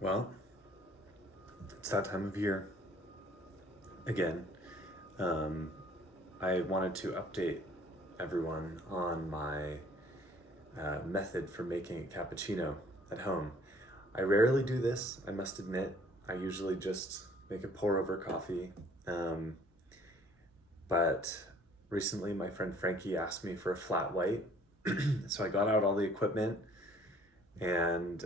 Well, it's that time of year again. I wanted to update everyone on my method for making a cappuccino at home. I rarely do this, I must admit. I usually just make a pour over coffee. But recently my friend Frankie asked me for a flat white. So I got out all the equipment and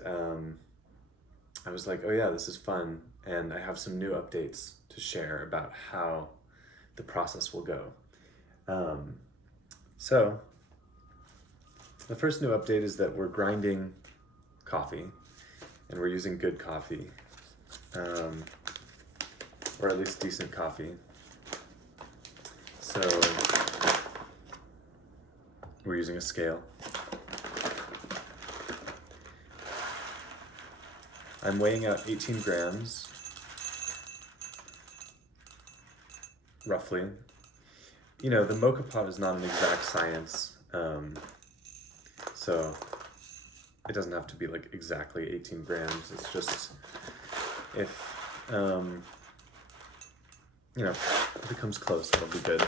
I was like, oh yeah, this is fun. And I have some new updates to share about how the process will go. So the first new update is that we're grinding coffee and we're using good coffee, or at least decent coffee. So we're using a scale. I'm weighing out 18 grams, roughly. You know, the Moka pot is not an exact science, so it doesn't have to be like exactly 18 grams. It's just if, you know, if it comes close, it'll be good.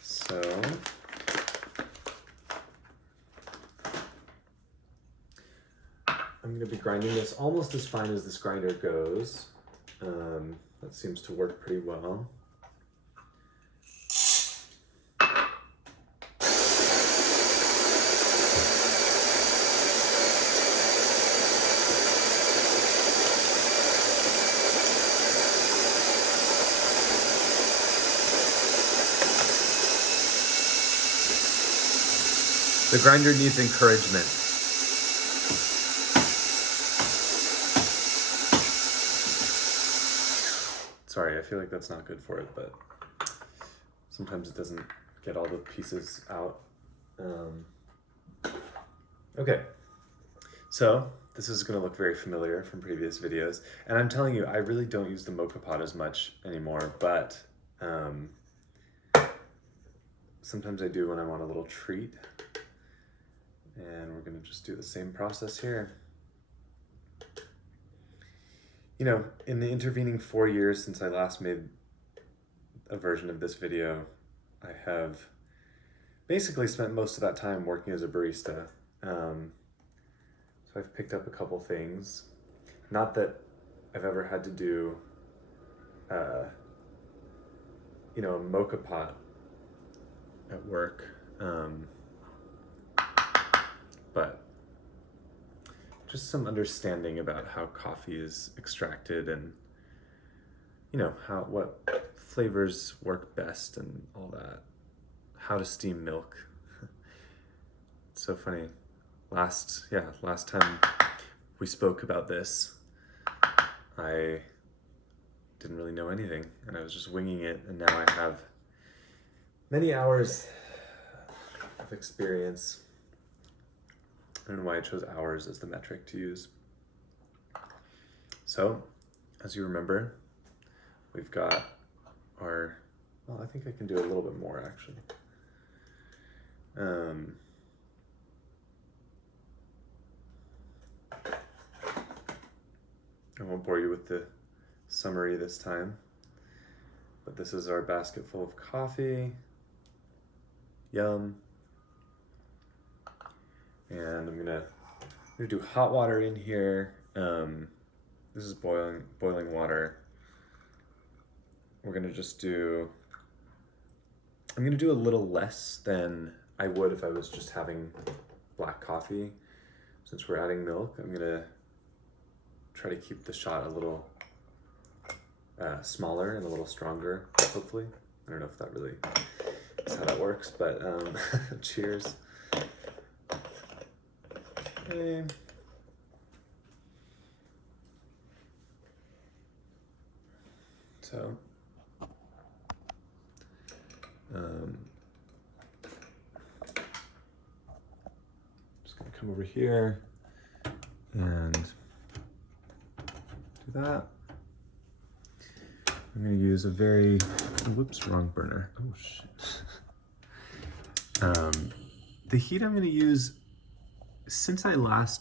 So I'm gonna be grinding this almost as fine as this grinder goes. That seems to work pretty well. The grinder needs encouragement. Sorry, I feel like that's not good for it, but sometimes it doesn't get all the pieces out. Okay, so this is gonna look very familiar from previous videos. And I'm telling you, I really don't use the Moka pot as much anymore, but sometimes I do when I want a little treat. And we're gonna just do the same process here. You know, in the intervening 4 years since I last made a version of this video, I have basically spent most of that time working as a barista. So I've picked up a couple things. Not that I've ever had to do, you know, a Moka pot at work, but just some understanding about how coffee is extracted and, you know, what flavors work best and all that. How to steam milk. It's so funny. Last time we spoke about this, I didn't really know anything and I was just winging it, and now I have many hours of experience. I don't know why I chose hours as the metric to use. So, as you remember, we've got our, well, I think I can do a little bit more actually. I won't bore you with the summary this time, but this is our basket full of coffee. Yum. And I'm gonna do hot water in here. This is boiling water. We're gonna just do, I'm gonna do a little less than I would if I was just having black coffee. Since we're adding milk, I'm gonna try to keep the shot a little smaller and a little stronger, hopefully. I don't know if that really is how that works, but cheers. Okay. So, just gonna come over here and do that. I'm gonna use a very, whoops, wrong burner. Oh shit. The heat I'm gonna use, since I last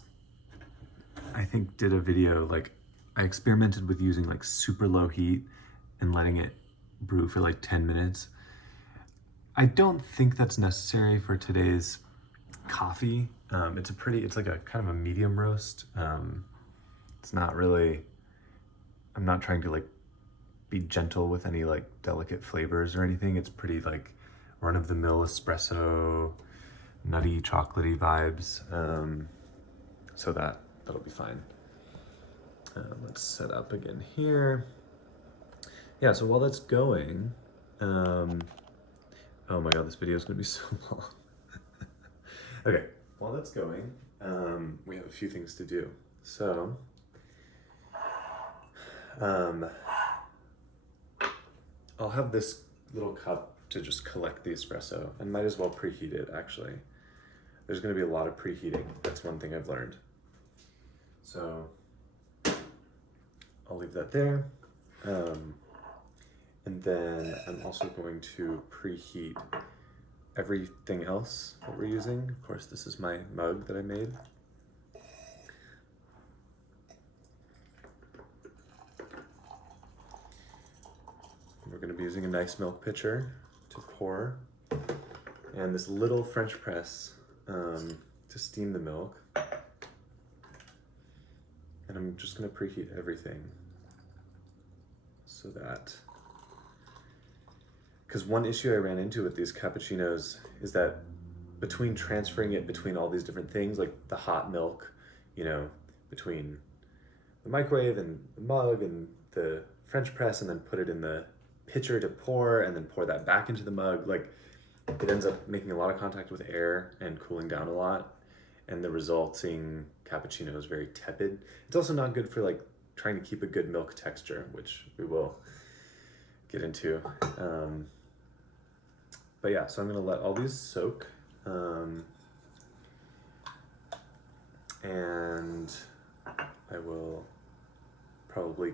I think, did a video, like, I experimented with using like super low heat and letting it brew for like 10 minutes. I don't think that's necessary for today's coffee. It's like a kind of a medium roast. It's not really, I'm not trying to like be gentle with any like delicate flavors or anything. It's pretty like run-of-the-mill espresso, nutty, chocolatey vibes. So that'll be fine. Let's set up again here. Yeah, so while that's going, oh my God, this video is gonna be so long. Okay, while that's going, we have a few things to do. So, I'll have this little cup to just collect the espresso, and might as well preheat it, actually. There's gonna be a lot of preheating. That's one thing I've learned. So, I'll leave that there. And then I'm also going to preheat everything else that we're using. Of course, this is my mug that I made. We're going to be using a nice milk pitcher to pour, and this little French press to steam the milk. And I'm just going to preheat everything so that, because one issue I ran into with these cappuccinos is that between transferring it between all these different things, like the hot milk, you know, between the microwave and the mug and the French press, and then put it in the pitcher to pour, and then pour that back into the mug, like it ends up making a lot of contact with air and cooling down a lot, and the resulting cappuccino is very tepid. It's also not good for like trying to keep a good milk texture, which we will get into. But yeah, so I'm gonna let all these soak. And I will probably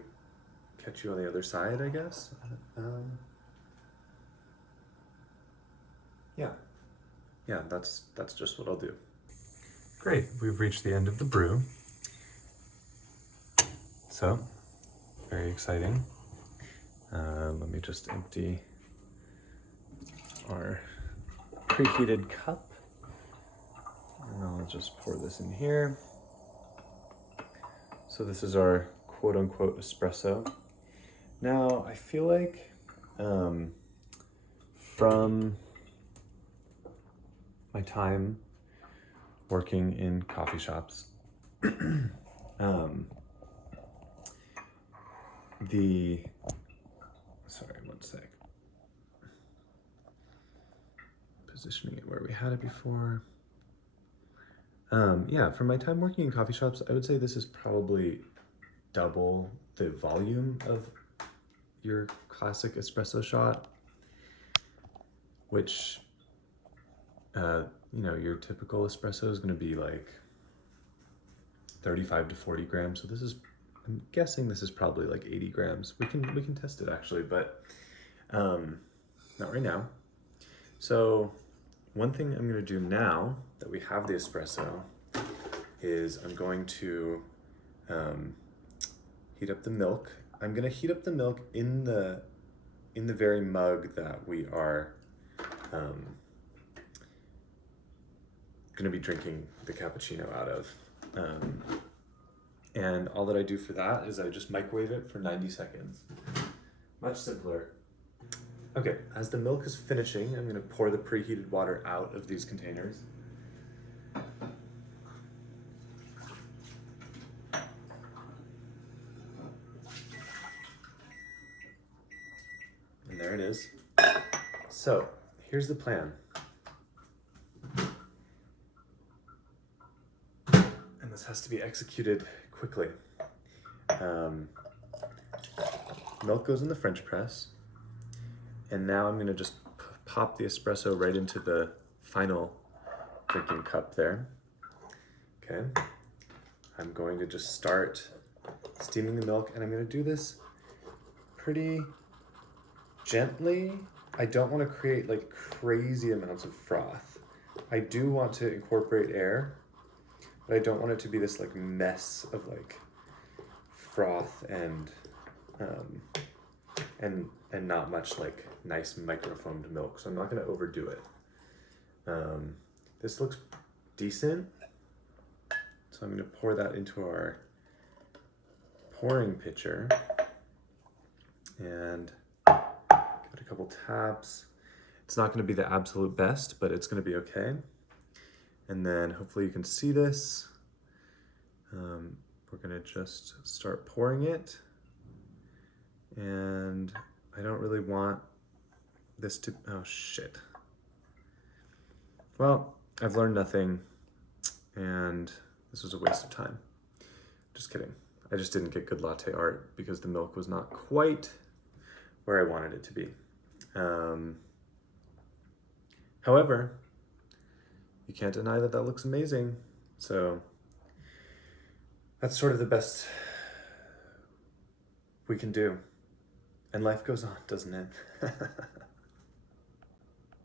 catch you on the other side, I guess. Yeah, that's just what I'll do. Great, we've reached the end of the brew. So, very exciting. Let me just empty our preheated cup, and I'll just pour this in here. So this is our quote-unquote espresso. Now, I feel like from my time working in coffee shops, sorry, one sec. Positioning it where we had it before. Yeah, from my time working in coffee shops, I would say this is probably double the volume of your classic espresso shot, which, you know, your typical espresso is going to be like 35 to 40 grams. So this is, I'm guessing this is probably like 80 grams. We can test it actually, but not right now. So one thing I'm going to do now that we have the espresso is I'm going to heat up the milk. I'm going to heat up the milk in the very mug that we are going to be drinking the cappuccino out of. And all that I do for that is I just microwave it for 90 seconds. Much simpler. Okay, as the milk is finishing, I'm going to pour the preheated water out of these containers. And there it is. So, here's the plan. And this has to be executed quickly. Milk goes in the French press. And now I'm gonna just pop the espresso right into the final drinking cup there. Okay. I'm going to just start steaming the milk, and I'm gonna do this pretty gently. I don't wanna create like crazy amounts of froth. I do want to incorporate air, but I don't want it to be this like mess of like froth um, and not much like nice microfoamed milk. So I'm not going to overdo it. This looks decent. So I'm going to pour that into our pouring pitcher and give it a couple taps. It's not going to be the absolute best, but it's going to be okay. And then hopefully you can see this. We're going to just start pouring it. And I don't really want this to, oh shit. Well, I've learned nothing, and this was a waste of time. Just kidding. I just didn't get good latte art because the milk was not quite where I wanted it to be. However, you can't deny that that looks amazing. So that's sort of the best we can do. And life goes on, doesn't it?